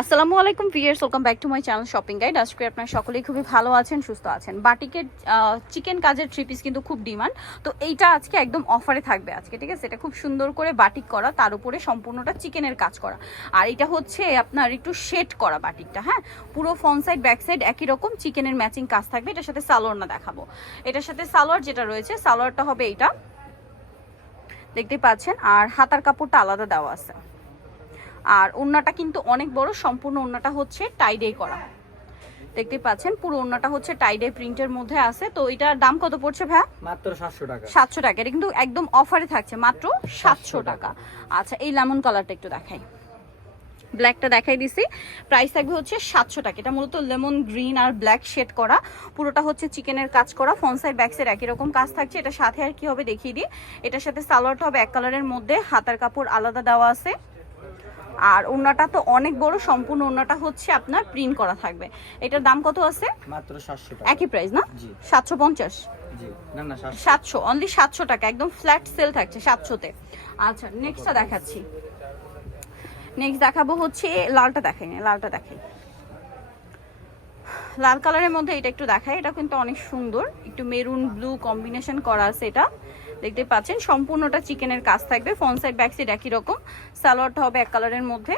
আসসালামু আলাইকুম viewers, welcome back to my channel shopping guide. আজকে আপনারা সকলেই খুবই ভালো আছেন, সুস্থ আছেন। বাটিকের চিকেন কাজের থ্রি পিস কিন্তু খুব ডিমান্ড, তো এইটা আজকে একদম অফারে থাকবে আজকে, ঠিক আছে? এটা খুব সুন্দর করে বাটিক করা, তার উপরে সম্পূর্ণটা চিকেনের কাজ করা। আর এটা হচ্ছে আপনার একটু শেড করা বাটিকটা, হ্যাঁ, পুরো ফ্রন্ট সাইড ব্যাক সাইড একই রকম চিকেনের ম্যাচিং কাজ থাকবে। এটার সাথে সালোয়ার না দেখাবো, এটার সাথে সালোয়ার যেটা রয়েছে, সালোয়ারটা হবে এইটা, দেখতে পাচ্ছেন। আর হাতার কাপড়টা আলাদা দেওয়া আছে। আর ওড়নাটা কিন্তু অনেক বড়, সম্পূর্ণ ওড়নাটা হচ্ছে টাইডে করা, দেখতে পাচ্ছেন। পুরো ওড়নাটা হচ্ছে টাইডে প্রিন্টের মধ্যে আছে। তো এটার দাম কত পড়ছে ভাই? মাত্র 700 টাকা। 700 টাকা। এটা কিন্তু একদম অফারে থাকছে, মাত্র 700 টাকা। আচ্ছা, এই লেমন কালারটা একটু দেখাই, ব্ল্যাকটা দেখাই দিছি। প্রাইস থাকবে হচ্ছে 700 টাকা। এটা মূলত লেমন গ্রিন আর ব্ল্যাক শেড করা, পুরোটা হচ্ছে চিকেনের কাজ করা, ফ্রন্ট সাইড ব্যাক সাইড একই রকম কাজ থাকছে। এটা সাথে আর কি হবে দেখিয়ে দিই। এটার সাথে সালোয়ারটা হবে এক কালারের মধ্যে, হাতার কাপড় আলাদা দেওয়া আছে। আর ওড়নাটা তো অনেক বড়, সম্পূর্ণ ওড়নাটা হচ্ছে আপনার প্রিন্ট করা থাকবে। এটার দাম কত আছে? মাত্র 700 টাকা। একই প্রাইস না? জি। 750? জি, না না 700, অনলি 700 টাকা, একদম ফ্ল্যাট সেল থাকছে 700 তে। আচ্ছা, নেক্সটটা দেখাচ্ছি। নেক্সট দেখাবো হচ্ছে লালটা, দেখাই না, লালটা দেখাই। লাল কালারের মধ্যে এটা একটু দেখাই। এটা কিন্তু অনেক সুন্দর, একটু মেরুন ব্লু কম্বিনেশন করা আছে। এটা দেখতে পাচ্ছেন, সম্পূর্ণটা চিকেনের কাজ থাকবে, ফ্রন্ট সাইড ব্যাক সাইড একই রকম। সালোয়ারটা হবে এক কালারের মধ্যে।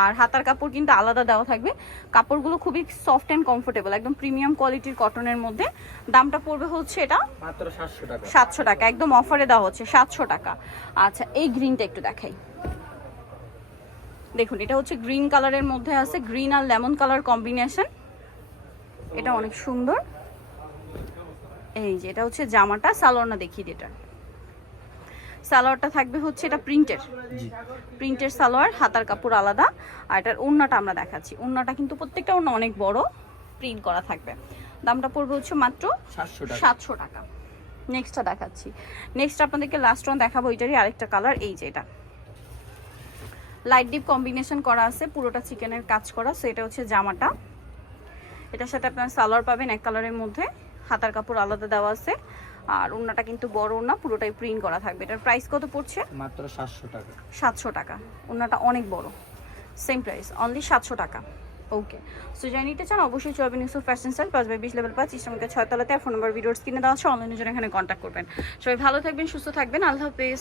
আর হাতার কাপড় কিন্তু আলাদা দেওয়া থাকবে। কাপড়গুলো খুবই সফট অ্যান্ড কমফোর্টেবল, একদম প্রিমিয়াম কোয়ালিটির কটনের মধ্যে। দামটা পড়বে হচ্ছে এটা মাত্র 700 টাকা। 700 টাকা, একদম অফারে দেওয়া হচ্ছে 700 টাকা। আচ্ছা, এই গ্রিনটা একটু দেখাই। দেখুন, এটা হচ্ছে গ্রিন কালারের মধ্যে আছে, গ্রিন আর লেমন কালার কম্বিনেশন। এটা অনেক সুন্দর। এই যে এটা হচ্ছে জামাটা, সালোয়ার না দেখিয়ে দিই। এটা সালোয়ারটা থাকবে হচ্ছে এটা প্রিন্টের, জি। প্রিন্টের সালোয়ার, হাতার কাপড় আলাদা। আর এটার ওড়নাটা আমরা দেখাচ্ছি। ওড়নাটা কিন্তু প্রত্যেকটা ওড়না অনেক বড়, প্রিন্ট করা থাকবে। দামটা পড়বে হচ্ছে মাত্র 700 টাকা। 700 টাকা। নেক্সটটা দেখাচ্ছি। নেক্সট আপনাদেরকে লাস্ট ওয়ান দেখাবো, এটারই আরেকটা কালার। এই যে এটা লাইট ডিপ কম্বিনেশন করা আছে, পুরোটা চিকেনের কাজ করা। সো এটা হচ্ছে জামাটা, এটার সাথে আপনার সালোয়ার পাবেন এক কালারের মধ্যে, হাতার কাপড় আলাদা দেওয়া আছে। আর ওড়নাটা কিন্তু বড় ওড়না, পুরোটাই প্রিন্ট করা থাকবে। এটার প্রাইস কত পড়ছে? মাত্র 700 টাকা। 700 টাকা। ওড়নাটা অনেক বড়, সেম প্রাইস, অনলি 700 টাকা। ওকে, সো যাই নিতে চান অবশ্যই চলবেন ইউসুফ ফ্যাশন স্টাইল, 5/20 লেভেল 5, ইসলামিকের 6 তলাতে। ফোন নাম্বার ভিডিওর স্ক্রিনে দেওয়া আছে, অনলাইনে জন্য এখানে কন্ট্যাক্ট করবেন। সবাই ভালো থাকবেন, সুস্থ থাকবেন, আল্লাহ হাফেজ।